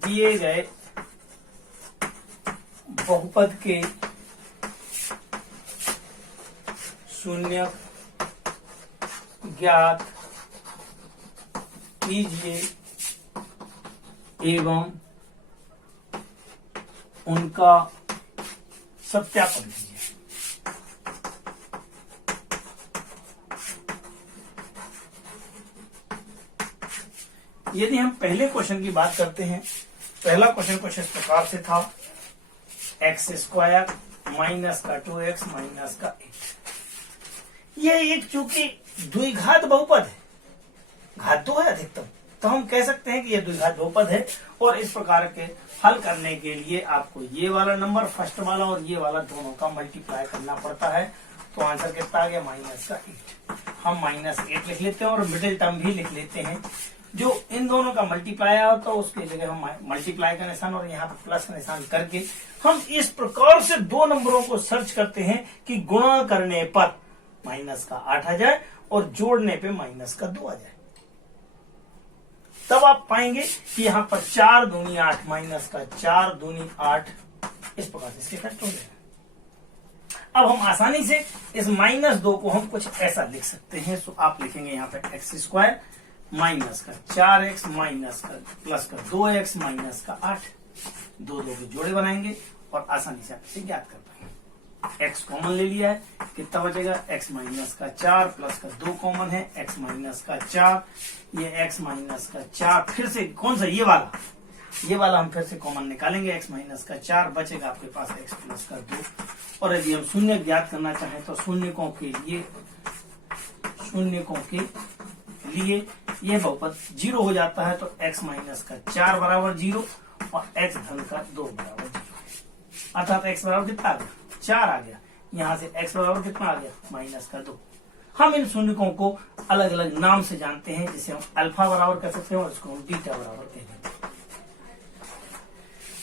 दिए गए बहुपद के शून्यक ज्ञात कीजिए एवं उनका सत्यापन कीजिए। यदि हम पहले क्वेश्चन की बात करते हैं, पहला क्वेश्चन कुछ इस प्रकार से था, एक्स स्क्वायर माइनस का 2x माइनस का 8। यह एक चूंकि द्विघात बहुपद है, घात 2 है अधिकतम, तो हम कह सकते हैं कि यह द्विघात बहुपद है। और इस प्रकार के हल करने के लिए आपको ये वाला नंबर फर्स्ट वाला और ये वाला दोनों का मल्टीप्लाई करना पड़ता है। तो आंसर कितना आ गया, माइनस का 8। हम -8 लिख लेते हैं और मिडिल टर्म भी लिख लेते हैं। जो इन दोनों का मल्टीप्लाई आया होता है उसके जगह हम मल्टीप्लाई का निशान और यहाँ पर प्लस का निशान करके हम इस प्रकार से दो नंबरों को सर्च करते हैं कि गुणा करने पर माइनस का 8 आ जाए और जोड़ने पे माइनस का 2 आ जाए। तब आप पाएंगे कि यहाँ पर 4 दूनी 8 माइनस का 4 दूनी 8, इस प्रकार से इसके इफेक्ट हो जाएगा। अब हम आसानी से इस -2 को हम कुछ ऐसा लिख सकते हैं। सो आप लिखेंगे यहाँ पे एक्स स्क्वायर माइनस का 4x माइनस का प्लस का 2x माइनस का 8, दो के जोड़े बनाएंगे और आसानी से आप इसे ज्ञात कर पाएंगे। x कॉमन ले लिया है, कितना बचेगा, x माइनस का 4 प्लस का 2 कॉमन है, x माइनस का 4, ये x माइनस का 4, फिर से कौन सा, ये वाला हम फिर से कॉमन निकालेंगे, x माइनस का 4 बचेगा आपके पास x प्लस का 2। और यदि हम शून्य ज्ञात करना चाहें तो शून्यकों के लिए यह बहुपद 0 हो जाता है। तो x माइनस का 4 बराबर 0 और x धन का 2 बराबर 0, अर्थात x बराबर कितना आ गया, 4 आ गया। यहाँ से x बराबर कितना आ गया, माइनस का 2। हम इन शून्यकों को अलग अलग नाम से जानते हैं, जिसे हम अल्फा बराबर कह सकते हैं और इसको हम बीटा बराबर कहते हैं।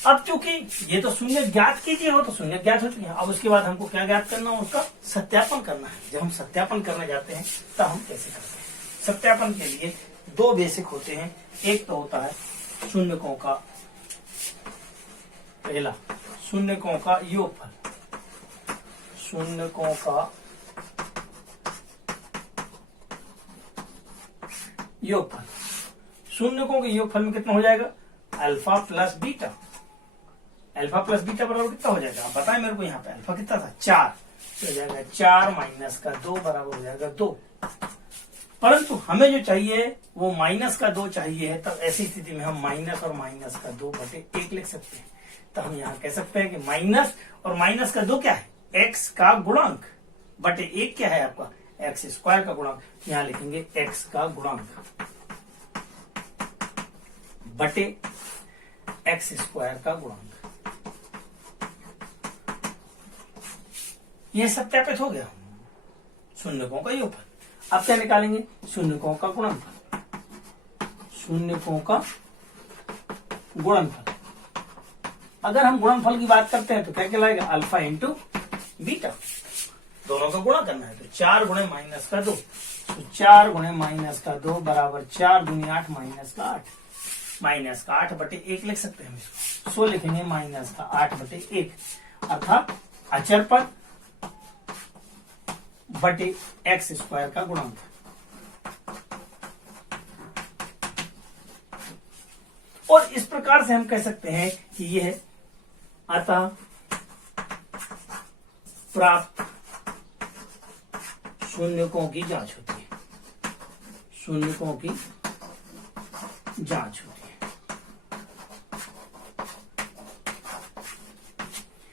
अब चूंकि ये तो शून्य ज्ञात कीजिए हो, तो शून्य ज्ञात हो चुके हैं। अब उसके बाद हमको क्या ज्ञात करना है, उसका सत्यापन करना है। जब हम सत्यापन करने जाते हैं तब हम कैसे करते हैं। सत्यापन के लिए दो बेसिक होते हैं। एक तो होता है शून्यकों का, पहला शून्यकों का योगफल, शून्यकों का योगफल। शून्यकों के योगफल में कितना हो जाएगा, alpha plus beta. Alpha plus beta बराबर कितना हो जाएगा, आप बताएं मेरे को। यहाँ पे अल्फा कितना था, 4, तो हो जाएगा 4 माइनस का 2 बराबर हो जाएगा 2। परंतु हमें जो चाहिए वो माइनस का 2 चाहिए है, तब ऐसी स्थिति में हम माइनस और माइनस का 2 बटे 1 लिख सकते हैं। तो हम यहाँ कह सकते हैं कि माइनस और माइनस का 2 क्या है, x का गुणांक, बटे 1 क्या है आपका, एक्स स्क्वायर का गुणांक। यहाँ लिखेंगे x का गुणांक बटे एक्स स्क्वायर का गुणांक। यह सत्यापित हो गया शून्यकों का योगफल। अब क्या निकालेंगे, शून्यकों का गुणनफल, शून्यकों का गुणनफल। अगर हम गुणनफल की बात करते हैं तो क्या कहलाएगा, अल्फा इंटू बीटा। दोनों का गुणा करना है, तो 4 गुणे माइनस का 2, तो 4 गुणे माइनस का 2 बराबर 4 दूनी 8 माइनस का 8, माइनस का 8 बटे 1 लिख सकते हैं हम इसको। सो लिखेंगे माइनस का 8 बटे 1, अर्थात अचर पद बटे एक्स स्क्वायर का गुणांक। और इस प्रकार से हम कह सकते हैं कि यह अतः प्राप्त शून्यकों की जांच होती है, शून्यकों की जांच होती है।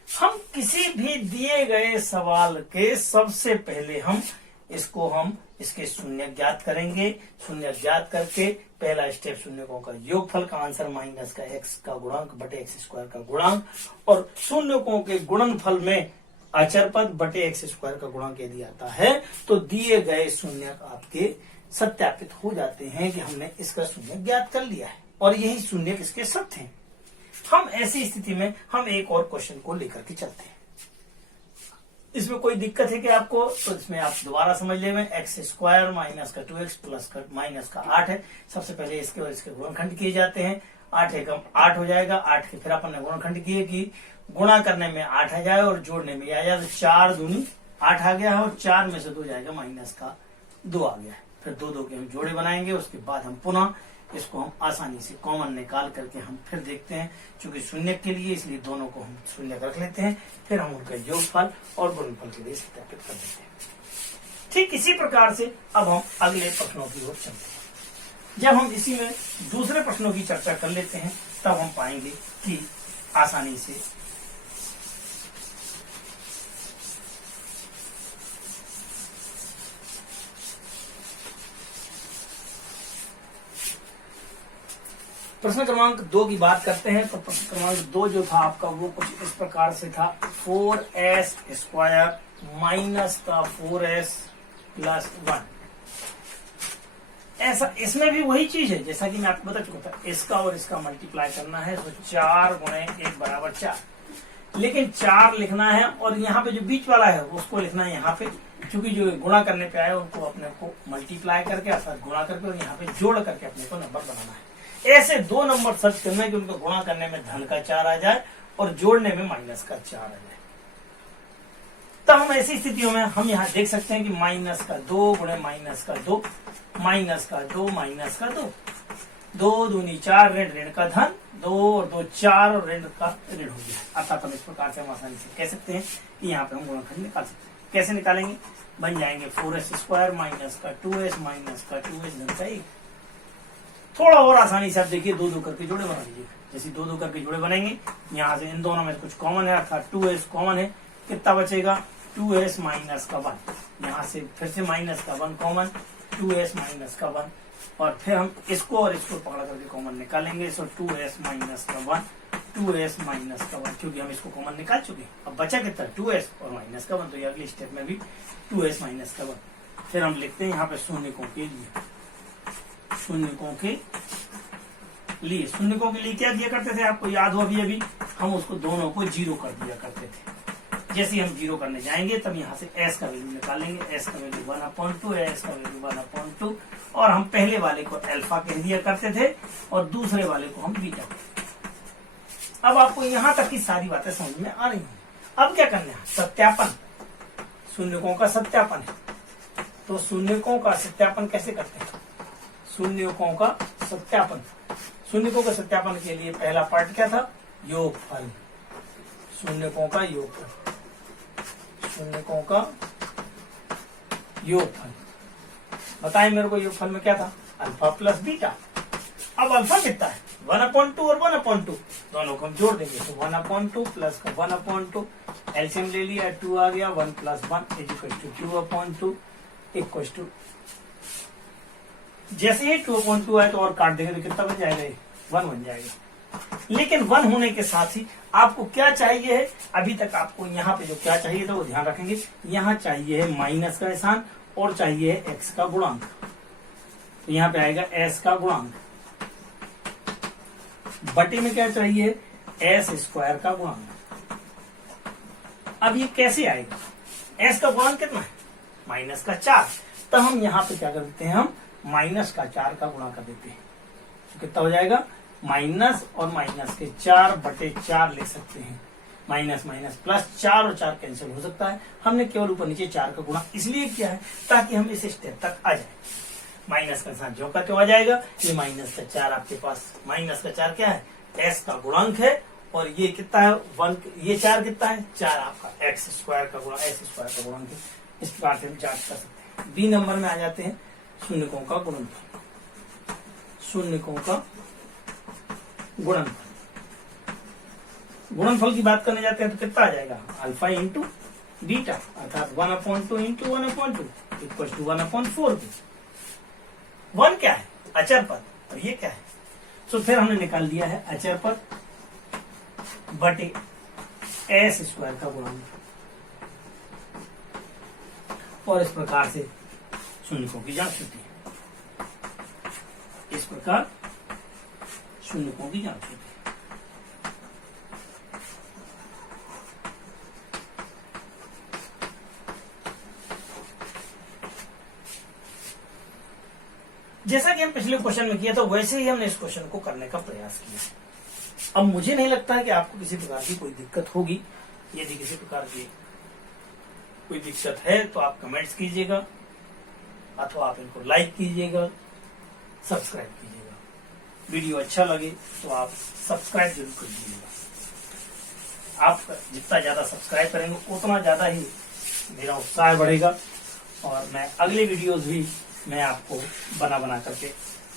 हम किसी भी दिए गए सवाल के सबसे पहले हम इसके शून्य ज्ञात करेंगे। शून्य ज्ञात करके पहला स्टेप शून्यकों का योगफल का आंसर माइनस का एक्स का गुणांक बटे एक्स स्क्वायर का गुणांक, और शून्यकों के गुणनफल में अचर पद बटे एक्स स्क्वायर का गुणांक यदि आता है तो दिए गए शून्य आपके सत्यापित हो जाते हैं कि हमने इसका शून्य ज्ञात कर लिया है और यही शून्य इसके सत्य हैं। हम ऐसी स्थिति में हम एक और क्वेश्चन को लेकर के चलते हैं। इसमें कोई दिक्कत है कि आपको, तो इसमें आप दोबारा समझ ले, एक्स स्क्वायर माइनस का 2x प्लस का माइनस का 8 है। सबसे पहले इसके और इसके गुणनखंड किए जाते हैं। 8 एकम 8 हो जाएगा, 8 के फिर अपन ने गुणनखंड किए कि गुणा करने में 8 आ जाए और जोड़ने में आ जाए, तो 4 दूनी 8 आ गया है और 4 में से 2 जाएगा माइनस का 2 आ गया है। फिर 2 के हम जोड़े बनाएंगे, उसके बाद हम पुनः इसको हम आसानी से कॉमन निकाल करके हम फिर देखते हैं, क्योंकि शून्य के लिए इसलिए दोनों को हम शून्य रख लेते हैं, फिर हम उनका योगफल और गुणनफल के लिए सत्यापित कर देते हैं। ठीक इसी प्रकार से अब हम अगले प्रश्नों की ओर चलते हैं। जब हम इसी में दूसरे प्रश्नों की चर्चा कर लेते हैं तब हम पाएंगे कि आसानी से प्रश्न क्रमांक 2 की बात करते हैं। तो प्रश्न क्रमांक 2 जो था आपका वो कुछ इस प्रकार से था, 4s स्क्वायर माइनस का 4s प्लस 1। ऐसा इसमें भी वही चीज है जैसा कि मैं आपको बता चुका था, इसका और इसका मल्टीप्लाई करना है, तो 4 गुणे 1 बराबर 4, लेकिन 4 लिखना है और यहाँ पे जो बीच वाला है उसको लिखना है यहाँ पे, क्योंकि जो गुणा करने पे आए उनको अपने को मल्टीप्लाई करके अर्थात गुणा करके और यहाँ पे जोड़ करके अपने को नंबर बनाना है। ऐसे 2 नंबर सर्च करना है कि उनको गुणा करने में धन का 4 आ जाए और जोड़ने में माइनस का 4 आ जाए। तब हम ऐसी स्थितियों में हम यहाँ देख सकते हैं कि माइनस का 2 गुणे माइनस का 2 माइनस का 2 माइनस का 2, 2 दूनी 4 ऋण ऋण का धन, 2 और 2 4 और ऋण का ऋण हो गया। अर्थात हम इस प्रकार से हम आसानी से कह सकते हैं कि यहाँ पे हम गुणनखंड निकाल सकते हैं। कैसे निकालेंगे? बन जाएंगे 4s स्क्वायर माइनस का 2s माइनस का 2s धन का 1। थोड़ा और आसानी से आप देखिए 2 करके जोड़े बना लीजिए। जैसे 2 करके जोड़े बनेंगे, यहाँ से इन दोनों में कुछ कॉमन है अर्थात 2s कॉमन है, कितना बचेगा 2s माइनस का 1। यहाँ से फिर से माइनस का 1 कॉमन, 2s माइनस का 1, और फिर हम इसको और इसको पकड़ा करके कॉमन निकालेंगे। सो 2s माइनस का 1, 2s माइनस का 1, क्योंकि हम इसको कॉमन निकाल चुके हैं। अब बचा कितना 2s और माइनस का 1, तो ये अगले स्टेप में भी 2s माइनस का 1। फिर हम लिखते हैं यहाँ पे शून्यकों के लिए, शून्यकों के लिए, शून्यकों के लिए क्या दिया करते थे आपको याद हो? अभी हम उसको दोनों को 0 कर दिया करते थे। जैसे हम 0 करने जाएंगे तब यहाँ से s का वैल्यू निकालेंगे, s का वैल्यू 1/2 है, s का वैल्यू 1/2, और हम पहले वाले को अल्फा कह दिया करते थे और दूसरे वाले को हम बीटा। अब आपको यहाँ तक की सारी बातें समझ में आ रही हैं। अब क्या करना है? सत्यापन, शून्यकों का सत्यापन है। तो शून्यकों का सत्यापन कैसे करते हैं? शून्यकों का सत्यापन, शून्यकों के सत्यापन के लिए पहला पार्ट क्या था? योगफल, शून्यकों का योगफल, शून्यकों का योगफल। बताएं मेरे को योगफल में क्या था? Alpha plus beta. अब अल्फा कितना है? 1/2 और 1/2, दोनों को हम जोड़ देंगे तो 1/2 प्लस का 1/2, एलसीएम ले लिया 2 आ गया, 1 + 1 = 2/2 इक्वल टू, जैसे ही 2/2 आए तो और काट देंगे तो कितना बन जाएगा? 1 बन जाएगा। लेकिन 1 होने के साथ ही आपको क्या चाहिए है? अभी तक आपको यहाँ पे जो क्या चाहिए था वो ध्यान रखेंगे। यहाँ चाहिए है माइनस का निशान और चाहिए है x का गुणांक, तो यहाँ पे आएगा s का गुणांक, बटे में क्या चाहिए? s स्क्वायर का गुणांक। अब ये कैसे आएगा? s का गुणांक कितना है? माइनस का 4। तो हम यहाँ पे क्या कर देते हैं? हम माइनस का 4 का गुणा कर देते हैं, तो कितना हो जाएगा? माइनस और माइनस के 4/4 ले सकते हैं। माइनस माइनस प्लस, 4 और 4 कैंसिल हो सकता है। हमने केवल ऊपर नीचे 4 का गुणा इसलिए किया है ताकि हम इस स्टेप तक आ जाए। माइनस का साथ जो का क्यों आ जाएगा? ये माइनस का 4 आपके पास, माइनस का 4 क्या है? s का गुणांक है, और ये कितना है? 1, ये 4 कितना है? 4 आपका x स्क्वायर का गुणा, s स्क्वायर का गुणांक है। इस प्रकार से हम जांच कर सकते हैं। बी नंबर में आ जाते हैं शून्यकों का गुणनफल, शून्यकों का गुणनफल। गुणनफल की बात करने जाते हैं तो कितना आ जाएगा? अल्फा इंटू बीटा, अर्थात 1/2 इंटू 1/2 इक्वल टू 1/4। 1 क्या है? अचर पद, और ये क्या है? तो फिर हमने निकाल दिया है अचर पद बटे s स्क्वायर का गुणांक, और इस प्रकार से शून्यकों की जांच होती है। इस प्रकार शून्यकों की जांच होती है। जैसा कि हम पिछले क्वेश्चन में किया था वैसे ही हमने इस क्वेश्चन को करने का प्रयास किया। अब मुझे नहीं लगता है कि आपको किसी प्रकार की कोई दिक्कत होगी। यदि किसी प्रकार की कोई दिक्कत है तो आप कमेंट्स कीजिएगा अथवा आप इनको लाइक कीजिएगा, सब्सक्राइब कीजिएगा। वीडियो अच्छा लगे तो आप सब्सक्राइब जरूर कर दीजिएगा। आप जितना ज्यादा सब्सक्राइब करेंगे उतना ज्यादा ही मेरा उत्साह बढ़ेगा और मैं अगले वीडियोस भी मैं आपको बना करके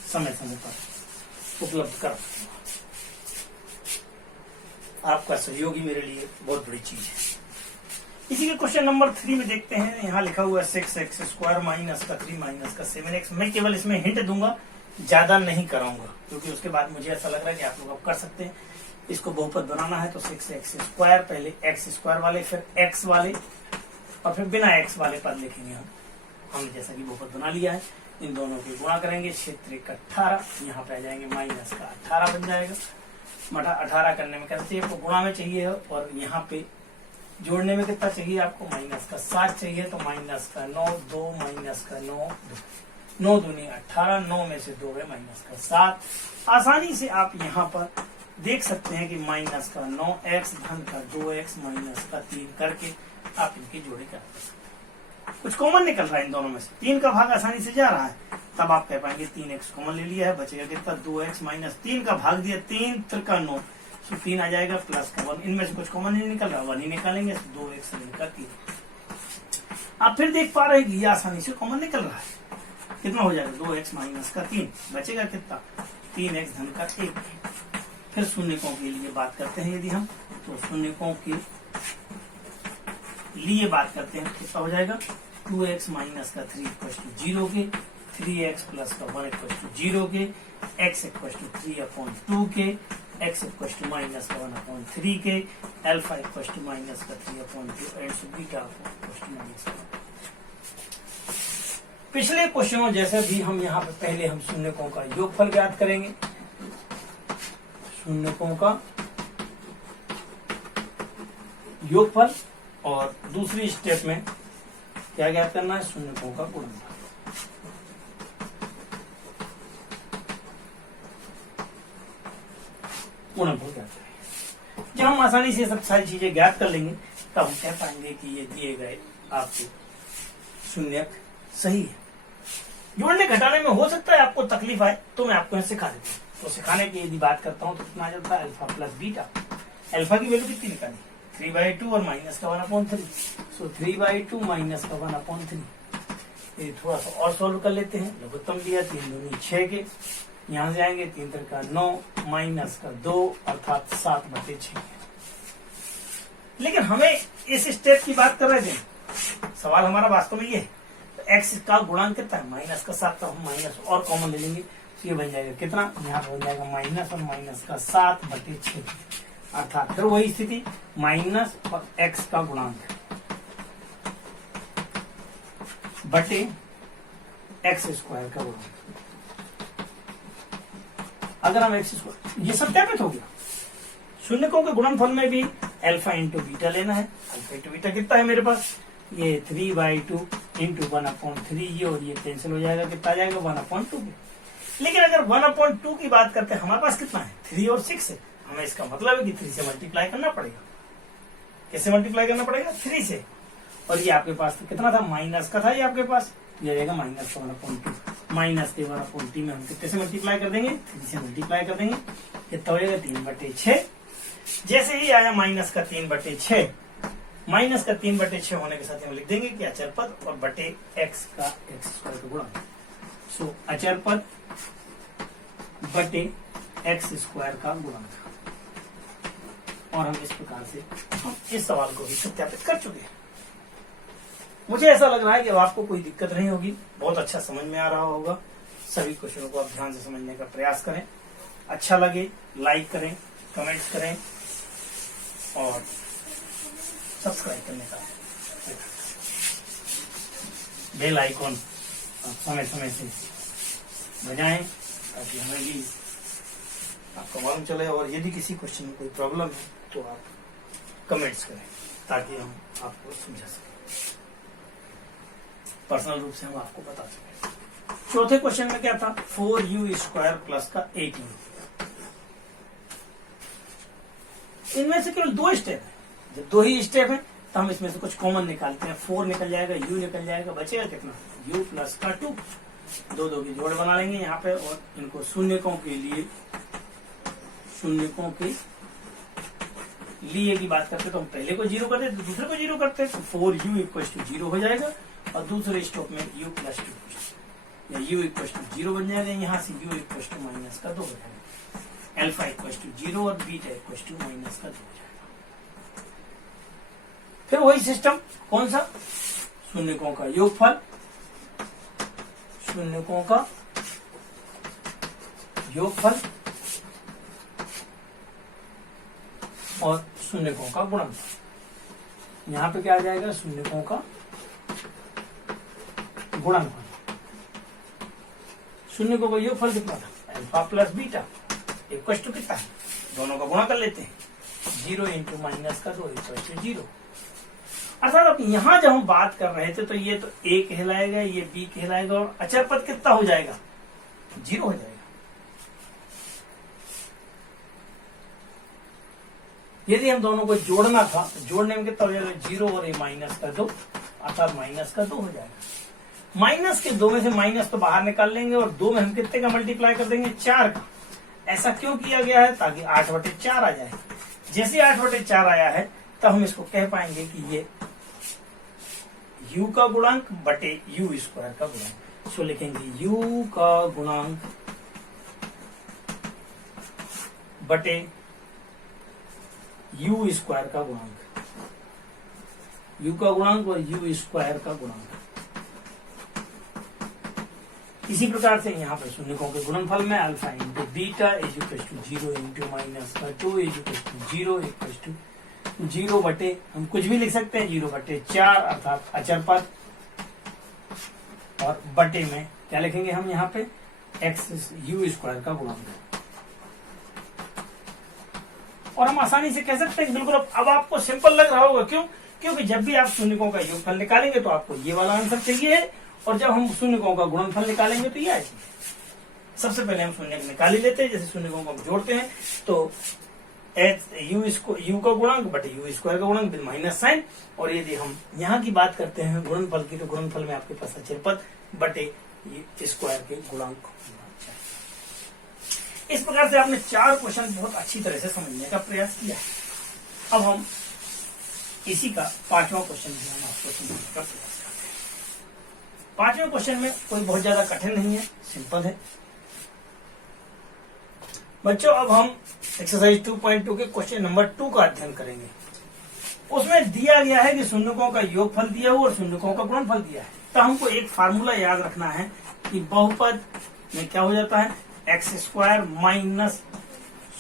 समय समय पर उपलब्ध कर सकूंगा। आपका सहयोग ही मेरे लिए बहुत बड़ी चीज है। इसी के क्वेश्चन नंबर 3 में देखते हैं। यहाँ लिखा हुआ है 6x² माइनस का 3 माइनस का 7x। मैं केवल इसमें हिंट दूंगा, ज्यादा नहीं कराऊंगा, क्योंकि उसके बाद मुझे ऐसा लग रहा है कि आप लोग अब कर सकते हैं। इसको बहुपद बनाना है तो 6x², पहले x² वाले, फिर x वाले और फिर बिना x वाले पद लिखेंगे हमने जैसा कि बहुपद बना लिया है। इन दोनों के गुणा करेंगे, क्षेत्र 18, यहाँ पे आ जाएंगे माइनस का 18 बन जाएगा। मठा 18 करने में कैसे चाहिए, गुणा में चाहिए और यहाँ पे जोड़ने में कितना चाहिए आपको, माइनस का 7 चाहिए। तो माइनस का 9, 2 माइनस का 9, 9 दूनी 18, 9 में से 2 है माइनस का 7। आसानी से आप यहाँ पर देख सकते हैं कि माइनस का 9x धन का 2x माइनस का 3 करके आप इनकी जोड़ी कर सकते हैं। कुछ कॉमन निकल रहा है इन दोनों में से, 3 का भाग आसानी से जा रहा है, तब आप कह पाएंगे 3x कॉमन ले लिया है, बचेगा कितना 2x माइनस 3 का भाग दिया 3 त्रिका 9, तो 3 आ जाएगा प्लस का 1। इनमें से कुछ कॉमन नहीं निकल रहा, 1 ही निकालेंगे, 2x का 3। आप फिर देख पा रहे हैं कि ये आसानी से कॉमन निकल रहा है। कितना हो जाएगा 2x माइनस का 3, बचेगा कितना 3x धन का 1। फिर शून्यकों के लिए बात करते हैं यदि हम, तो शून्यकों के लिए बात करते हैं कितना हो जाएगा 2x माइनस का 3 0 के, 3x प्लस का 1 0 के, x 3/2 के, x माइनस का 1/3 के, अल्फा माइनस का 3/2 एंड बीटा माइनस का। पिछले क्वेश्चनों जैसे भी हम यहाँ पे पहले हम शून्यकों का योगफल ज्ञात करेंगे। शून्यकों का योगफल और दूसरी स्टेप में क्या ज्ञात करना है, शून्यकों का गुणनफल। गुणनफल ज्ञात करेंगे। जब हम आसानी से सब सारी चीजें ज्ञात कर लेंगे तब हम कह पाएंगे कि ये दिए गए आपके शून्यक सही है। जोड़ने घटाने में हो सकता है आपको तकलीफ आए, तो मैं आपको सिखा देता हूँ। तो सिखाने की यदि बात करता हूँ तो कितना आ जाता है अल्फा प्लस बीटा। अल्फा की वैल्यू कितनी निकाली 3/2 और माइनस का 1/3। सो 3/2 माइनस का 1/3। ये थोड़ा सा और सॉल्व कर लेते हैं। लघुत्तम लिया 3 दूनी 6 के, यहाँ से आएंगे 3 त्रिका 9 माइनस का 2 अर्थात 7/6। लेकिन हमें इस स्टेप की बात कर रहे थे, सवाल हमारा वास्तव में ये है एक्स का गुणांक कितना है माइनस का 7, तो हम माइनस और कॉमन ले लेंगे तो ये बन जाएगा कितना, यहाँ पे बन जाएगा माइनस और माइनस का 7/6 अर्थात फिर वही स्थिति माइनस और एक्स का गुणांक बटे x² का गुणांक। अगर हम x², ये सत्यापित हो गया। शून्यकों के गुणनफल में भी अल्फा इंटू बीटा लेना है। अल्फा इंटू बीटा कितना है मेरे पास, ये 3/2 इंटू 1/3, ये और ये कैंसिल हो जाएगा, कितना आ जाएगा 1/2। लेकिन अगर 1/2 की बात करते हैं हमारे पास कितना है 3 और 6 है, हमें इसका मतलब है कि 3 से मल्टीप्लाई करना पड़ेगा। कैसे मल्टीप्लाई करना पड़ेगा 3 से, और ये आपके पास तो कितना था माइनस का था, ये आपके पास ये आएगा माइनस का 1/2। माइनस के 1/2 में हम कितने से मल्टीप्लाई कर देंगे 3 से मल्टीप्लाई कर देंगे, कितना हो जाएगा 3/6। जैसे ही आया माइनस का 3/6, माइनस का 3/6 होने के साथ हम लिख देंगे कि अचर पद और बटे x का x² का गुणा। सो अचर पद बटे x² का गुणा। और हम इस प्रकार से हम इस सवाल को भी सत्यापित कर चुके हैं। मुझे ऐसा लग रहा है कि अब आपको कोई दिक्कत नहीं होगी, बहुत अच्छा समझ में आ रहा होगा। सभी क्वेश्चनों को आप ध्यान से समझने का प्रयास करें। अच्छा लगे लाइक करें, कमेंट्स करें और सब्सक्राइब करने का बेल आइकॉन आप समय समय से बजाएं ताकि हमें भी आपको मालूम चले। और यदि किसी क्वेश्चन में कोई प्रॉब्लम है तो आप कमेंट्स करें ताकि हम आपको समझा सकें, पर्सनल रूप से हम आपको बता सकें। चौथे क्वेश्चन में क्या था, 4u² प्लस का 8u। इनमें से केवल 2 स्टेप है, जब 2 ही स्टेप है तो हम इसमें से कुछ कॉमन निकालते हैं। 4 निकल जाएगा, u निकल जाएगा, बचेगा कितना, u प्लस का 2। 2 की जोड़ बना लेंगे यहाँ पे, और इनको शून्यकों के लिए की बात करते तो हम पहले को 0 करते तो दूसरे को 0 करते, तो 4u = 0 हो जाएगा, और दूसरे स्टॉप में u + 2 या u = 0 बन जाएगा। यहाँ से u = -2 हो जाएगा, अल्फा = 0 और बीटा = -2 हो जाएगा। फिर वही सिस्टम, कौन सा, शून्यकों का योगफल, शून्यकों का योगफल और शून्यकों का गुणनफल। यहां पे क्या आ जाएगा, शून्यकों का गुणनफल। शून्यकों का योगफल कितना था, अल्फा प्लस बीटा = कितना है, दोनों का गुणा कर लेते हैं, 0 × -2 = 0। अर्थात अब यहां जब हम बात कर रहे थे तो ये तो a कहलाएगा, ये b कहलाएगा, और अचर पद कितना हो जाएगा, 0 हो जाएगा। यदि हम दोनों को जोड़ना था तो जोड़ने में कितना हो जाएगा, 0 और -2, अर्थात -2 हो जाएगा। -2 में से माइनस तो बाहर निकाल लेंगे, और 2 में हम कितने का मल्टीप्लाई कर देंगे, 4 का। ऐसा क्यों किया गया है, ताकि 8/4 आ जाए। जैसे 8/4 आया है तो हम इसको कह पाएंगे कि ये u का गुणांक बटे u² का गुणांक। सो लिखेंगे u का गुणांक बटे u² का गुणांक, u का गुणांक और u² का गुणांक। इसी प्रकार से यहाँ पर शून्यकों के गुणनफल में अल्फा × बीटा = 0 × -2 0 0 बटे, हम कुछ भी लिख सकते हैं, 0/4 अर्थात अचर पद, और बटे में क्या लिखेंगे हम यहाँ पे, u² का गुणांक। और हम आसानी से कह सकते हैं, बिल्कुल अब आपको सिंपल लग रहा होगा, क्यों, क्योंकि जब भी आप शून्यकों का योगफल निकालेंगे तो आपको ये वाला आंसर चाहिए है, और जब हम शून्यकों का गुणनफल निकालेंगे तो ये आएगी। सबसे पहले हम शून्य निकाल ही लेते हैं, जैसे शून्यकों को हम जोड़ते हैं तो u का गुणांक बटे u² का गुणांक बिन माइनस साइन, और यदि हम यहाँ की बात करते हैं गुणनफल की, तो गुणनफल में आपके पास अचर पद बटे स्क्वायर के गुणांक होना चाहिए। इस प्रकार से आपने 4 क्वेश्चन बहुत अच्छी तरह से समझने का प्रयास किया है। अब हम इसी का 5वां क्वेश्चन भी हम आपको समझने का प्रयास करते हैं। 5वें क्वेश्चन में कोई बहुत ज्यादा कठिन नहीं है, सिंपल है। बच्चों अब हम एक्सरसाइज 2.2 के क्वेश्चन नंबर 2 का अध्ययन करेंगे। उसमें दिया गया है कि शून्यकों का योगफल दिया हुआ और शून्यकों का गुणनफल दिया है। तो हमको एक फार्मूला याद रखना है कि बहुपद में क्या हो जाता है, x² माइनस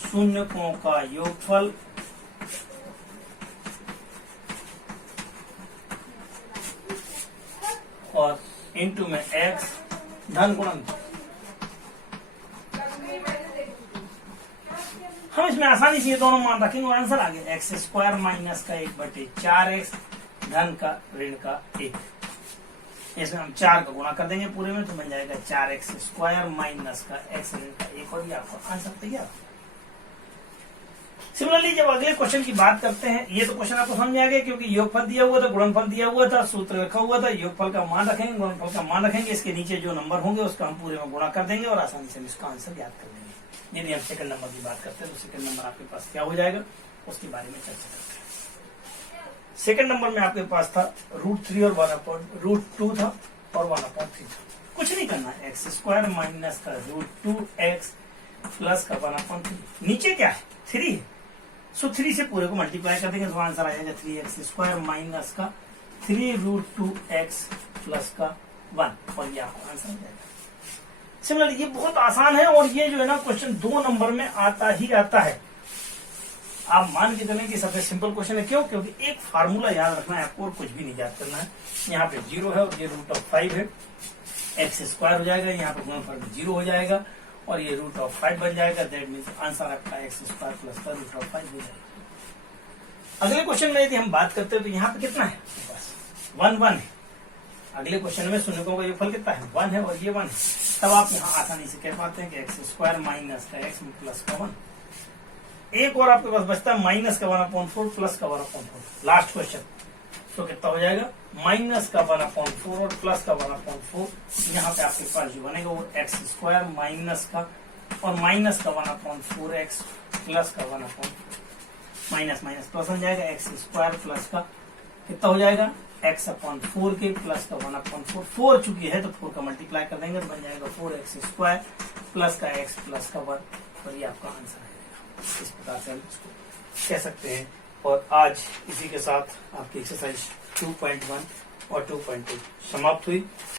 शून्यकों का योगफल और इंटू में x धन गुणनफल। हम इसमें आसानी से ये दोनों मान रखेंगे और आंसर आ गया, x² माइनस का 1/4x धन का ऋण का 1। इसमें हम 4 का गुणा कर देंगे पूरे में, तो बन जाएगा 4x² माइनस का x ऋण का 1, और ये आपका आंसर तैयार। सिमिलरली जब अगले क्वेश्चन की बात करते हैं, ये तो क्वेश्चन आपको समझ आ गया, क्योंकि योगफल दिया हुआ था, गुणनफल दिया हुआ था, सूत्र रखा हुआ था, योगफल का मान रखेंगे, गुणनफल का मान रखेंगे, इसके नीचे जो नंबर होंगे उसका हम पूरे में गुणा कर देंगे और आसानी से इसका आंसर याद कर देंगे। यदि हम सेकंड नंबर की बात करते हैं तो सेकंड नंबर आपके पास क्या हो जाएगा, उसके बारे में चर्चा करते हैं। सेकंड नंबर में आपके पास था √3 और √2 था और 1/3 था। कुछ नहीं करना है, x² माइनस का √2x प्लस का 1/3। नीचे क्या है, 3 है, सो 3 से पूरे को मल्टीप्लाई कर देंगे तो आंसर आ जाएगा 3x² माइनस का 3√2x प्लस का 1, और ये आपका आंसर आ जाएगा। सिमिलरली ये बहुत आसान है, और ये जो है ना क्वेश्चन 2 नंबर में आता ही आता है। आप मान के चलें कि सबसे सिंपल क्वेश्चन है, क्यों, क्योंकि एक फार्मूला याद रखना है आपको और कुछ भी नहीं याद करना है। यहाँ पे 0 है और ये √5 है, x² हो जाएगा, यहाँ पे गुणनफल 0 हो जाएगा और ये √5 बन जाएगा। दैट मीन्स आंसर आपका x² प्लस का √5 हो जाएगा। अगले क्वेश्चन में यदि हम बात करते हैं तो यहाँ पे कितना है, बस 1 1 है, अगले क्वेश्चन में शून्यकों का योगफल कितना है 1 है और ये 1 है, तब आप यहाँ आसानी से कह पाते हैं कि एक्स स्क्वायर माइनस का एक्स प्लस का 1। एक और आपके पास बचता है माइनस का 1/4 प्लस का 1/4, लास्ट क्वेश्चन। तो कितना हो जाएगा माइनस का 1/4 और प्लस का 1/4। यहाँ पे आपके पास जो बनेगा वो एक्स स्क्वायर माइनस का और माइनस का 1/4 एक्स प्लस का 1/4, माइनस माइनस प्लस बन जाएगा, एक्स स्क्वायर प्लस का कितना हो जाएगा x/4 के प्लस का 1/4, 4 चुकी है तो 4 का मल्टीप्लाई कर देंगे तो बन जाएगा 4x स्क्वायर प्लस का x प्लस का 1, और ये आपका आंसर आएगा। इस प्रकार से हम इसको कह सकते हैं। और आज इसी के साथ आपकी एक्सरसाइज 2.1 और 2.2 समाप्त हुई।